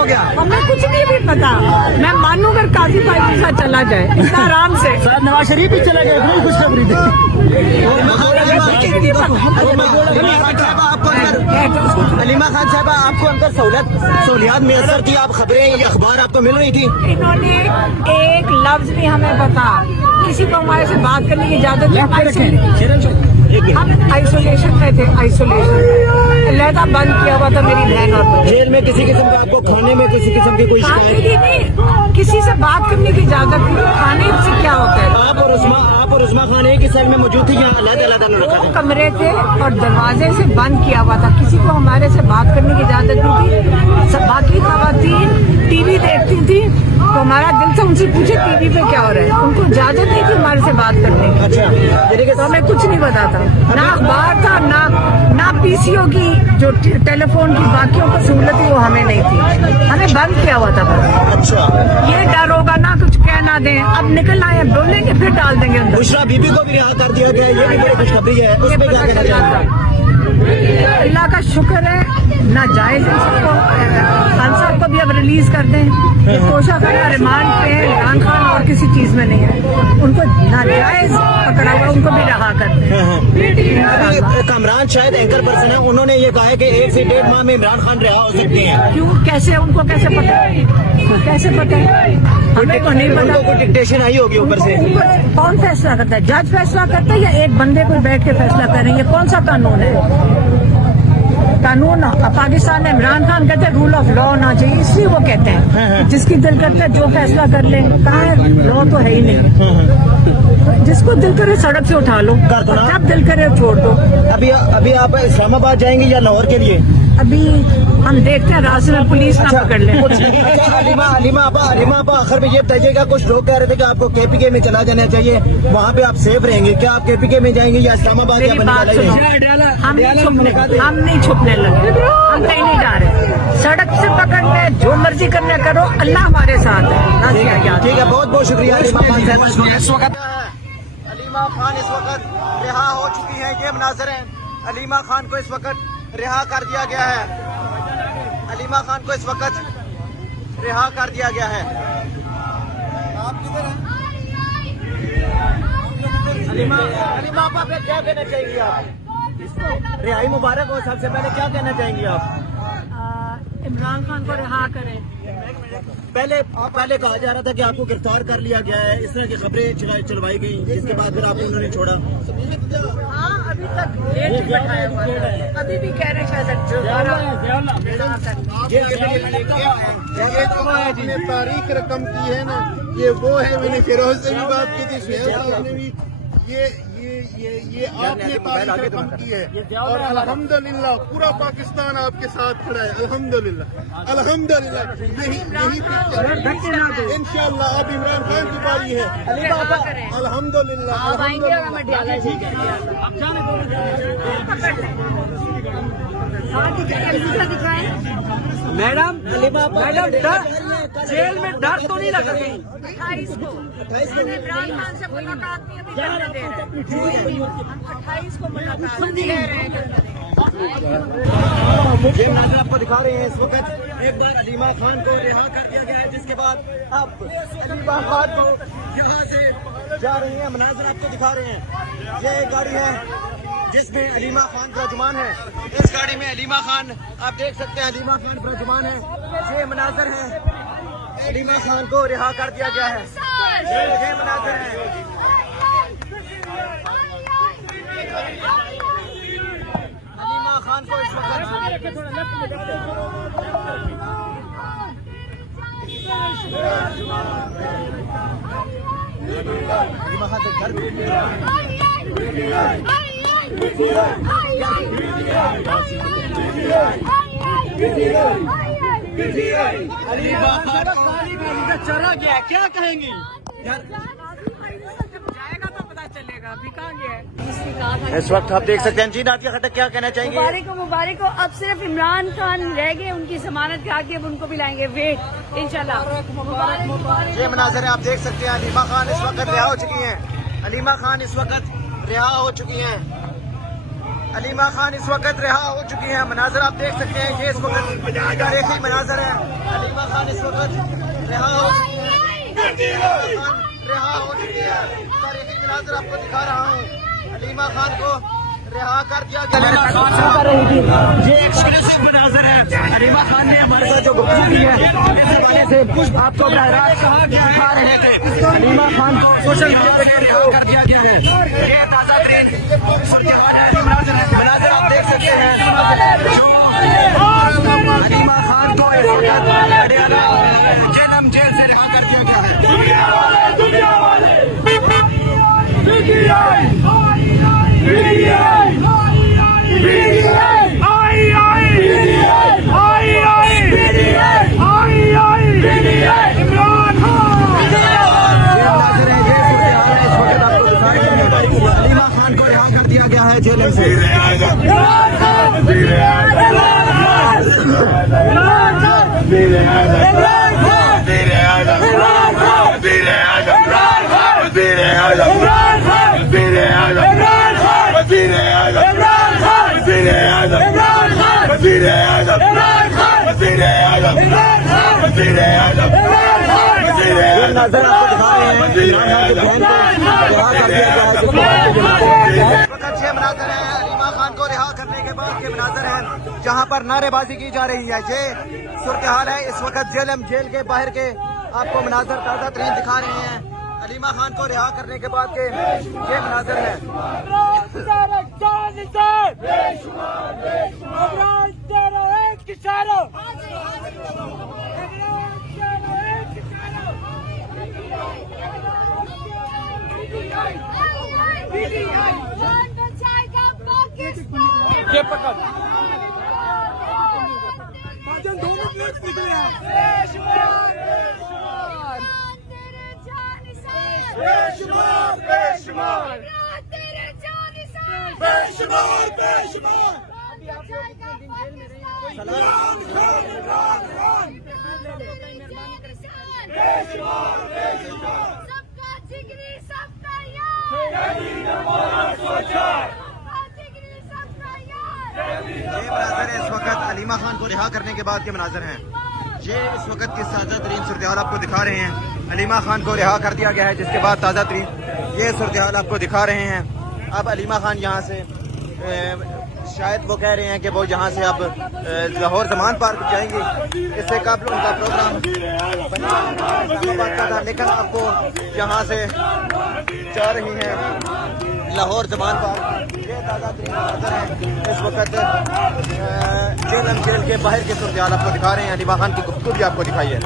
हो गया? हमें कुछ नहीं भी पता। मैं मानू अगर काजी भाई के साथ चला जाए इतना आराम से। नवाज शरीफ भी चला गया, इतनी खुशखबरी थी। अलीमा खान साहबा, आपको अंदर सहूलियात मैसर थी, आप खबरें अखबार आपको मिल रही थी? इन्होंने एक लफ्ज भी हमें बता, किसी को हमारे से बात करने की इजाजत नहीं। हम आइसोलेशन में थे, आइसोलेशन लहदा बंद किया हुआ था मेरी बहन और मुझे। जेल में किसी किस्म का आपको खाने में किसी किस्म की कोई खाने की नहीं, किसी से बात करने की इजाजत नहीं। खाने से क्या होता है? आप और उस्मा खान एक ही सेल में मौजूद थी, यहाँ अलग-अलग दो कमरे थे और दरवाजे से बंद किया हुआ था, किसी को हमारे से बात करने की इजाजत नहीं थी। सब बाकी खवातीन टीवी देखती थी तो हमारा दिल से उनसे पूछे टीवी पे क्या हो रहा है, उनको इजाजत नहीं थी हमारे से बात करने की। अच्छा, तो हमें कुछ नहीं पता था, ना अखबार था, ना पीसीओ की जो टेलीफोन की बाकियों को सहूलत थी वो हमें नहीं थी, हमें बंद किया हुआ था बस। अच्छा, ये डर होगा ना कुछ कह ना दें, अब निकल आए बोलेंगे फिर डाल देंगे अंदर। बुशरा बीबी को भी रिहा कर दिया गया, ये भी बड़ी खुशखबरी है, उस पे क्या कहना चाहते? अल्लाह का शुक्र है, ना जायज सबको, खान साहब को भी अब रिलीज कर दें। तोशा खाना रिमांड पे है, इमरान खान और किसी चीज में नहीं है, उनको नाजायज पकड़ा हुआ उनको भी रहा कर दें। कमरान शायद एंकर पर्सन है, उन्होंने ये कहा है कि 1 से 1.5 माह में इमरान खान रिहा हो सकते हैं। क्यों, कैसे, उनको कैसे पता है? कैसे पता है? हमें तो नहीं पता। कोई डिक्टेशन आई होगी ऊपर से? कौन फैसला करता है? जज फैसला करता है या एक बंदे को बैठ के फैसला कर रहे हैं? ये कौन सा कानून है? कानून पाकिस्तान में इमरान खान कहते हैं रूल ऑफ लॉ होना चाहिए, इसलिए वो कहते हैं जिसकी दिल करता है जो फैसला कर ले। कहाँ है लॉ? तो है ही नहीं। जिसको दिल करे सड़क से उठा लो, जब दिल करे छोड़ दो। अभी आप इस्लामाबाद जाएंगे या लाहौर के लिए? अभी हम देखते हैं रास्ते में पुलिस ना पकड़ ले। अलीमा आपा आखिर में ये बताइएगा, कुछ लोग कह रहे थे कि आपको केपीके में चला जाना चाहिए, वहाँ पे आप सेफ रहेंगे, क्या आप केपीके में जाएंगे या इस्लामाबाद? हम नहीं छुपने लगे, हम कहीं नहीं जा रहे। सड़क से पकड़ ले, जो मर्जी करने करो, अल्लाह हमारे साथ है। ठीक है, बहुत बहुत शुक्रिया अलीमा खान साहब। इस वक्त अलीमा खान इस वक्त रिहा हो चुकी है, ये मनाजर है। अलीमा खान को इस वक्त रिहा कर दिया गया है, अलीमा खान को इस वक्त रिहा कर दिया गया है। आप किधर हैं? अलीमा आपा फिर क्या कहना चाहेंगी आप? रिहाई मुबारक हो, सबसे पहले क्या कहना चाहेंगी आप? इमरान खान को रिहा करें। पहले कहा जा रहा था कि आपको गिरफ्तार कर लिया गया है, इस तरह की खबरें चलवाई गई, जिसके बाद फिर आपको उन्होंने छोड़ा। हाँ, अभी तक लेट बैठाया हुआ है, अभी भी कह रहे शायद आपने तारीख रकम की है ना, ये वो है, मैंने फिरोज से भी बात की थी, सुहेल साहब ने भी, ये आपने तारीख रकम की है और अल्हम्दुलिल्लाह पूरा पाकिस्तान आपके साथ खड़ा है। अल्हम्दुलिल्लाह अल्हम्दुलिल्लाह, यही इंशाअल्लाह अब इमरान खान की बारी है। अल्हम्दुलिल्लाह मैडम जेल में डर तो नहीं लगा? 28 को इमरान खान से मुलाकात नहीं अभी करने दे रहे, 28 को मुलाकात ले रहे हैं। आपको दिखा रहे हैं इस वक्त एक बार अलीमा खान को रिहा कर दिया गया है, जिसके बाद अब अलीमा खान को यहाँ से जा रही है। मनाज़िर आपको दिखा रहे हैं, ये एक गाड़ी है जिसमें अलीमा खान ब्रजमान है। इस गाड़ी में अलीमा खान आप देख सकते हैं, अलीमा खान ब्रजमान है। ये मनाज़िर है, अलीमा खान को रिहा कर दिया गया है, ये मनाज़िर है। अलीमा खान को इस वक्त अलीमा खान से घर चला गया, क्या कहेंगी? जाएगा तो पता चलेगा, अभी कहाँ गया है। इस वक्त आप देख सकते हैं। जी नादिया खट्टर क्या कहना चाहेंगे? मुबारक हो, अब सिर्फ इमरान खान रह गए, उनकी जमानत के आगे अब उनको भी लाएंगे, वेट इंशाल्लाह। ये मनाज़िर आप देख सकते हैं, अलीमा खान इस वक्त रिहा हो चुकी हैं, अलीमा खान इस वक्त रिहा हो चुकी हैं। अलीमा खान इस वक्त रिहा हो चुकी हैं। मनाजर आप देख सकते हैं, ये इस वक्त तारीखी मनाजर है। अलीमा खान इस वक्त रिहा हो चुकी है, रिहा हो चुकी है। तारीखी मनाजर आपको दिखा रहा हूँ। अलीमा खान को रिहा कर दिया गया। ये एक्सक्लूसिव मनाजर है। अलीमा खान ने हमारे साथ जो गुफ्तगू की है इस हवाले से आपको दिखा रहे थे। अलीमा खान को सोशल मीडिया पर रिहा कर दिया गया है। ये ताज़ा तरीन मनाजर आप देख सकते हैं। अलीमा खान को इस वक्त हरियाणा जेलम जेल से रिहा कर दिया गया है। अलीमा खान को रिहा कर दिया गया है जेल से। नजर आपको दिखा रहे हैं ये मनाजर है। अलीमा खान को रिहा करने के बाद ये मनाजर है जहां पर नारेबाजी की जा रही है। ये सूरत हाल है इस वक्त जेल के बाहर के आपको मनाजर ताज़ा तरीन दिखा रहे हैं। अलीमा खान को रिहा करने के बाद के ये मनाजर है। ये पकड़ सबका जिगरी सबका यार, ये मनाजर है इस वक्त अलीमा खान को रिहा करने के बाद के मनाजर हैं। ये इस वक्त की ताज़ा तरीन सूरत हाल आपको दिखा रहे हैं। अलीमा खान को रिहा कर दिया गया है जिसके बाद ताज़ा तरीन ये सूरत हाल आपको दिखा रहे हैं। अब अलीमा खान यहाँ से शायद वो कह रहे हैं कि वो यहाँ से अब लाहौर जमान पार्क जाएंगी। इससे कबल उनका प्रोग्राम इस्लामाबाद का था, लेकिन आपको यहाँ से जा रही हैं लाहौर जमान पार्क। ये ताज़ा तरीन नज़र है इस वक्त जेल के बाहर के सूरत हाल आपको दिखा रहे हैं। अलीमा खान की गुफ्तगू भी आपको दिखाई है।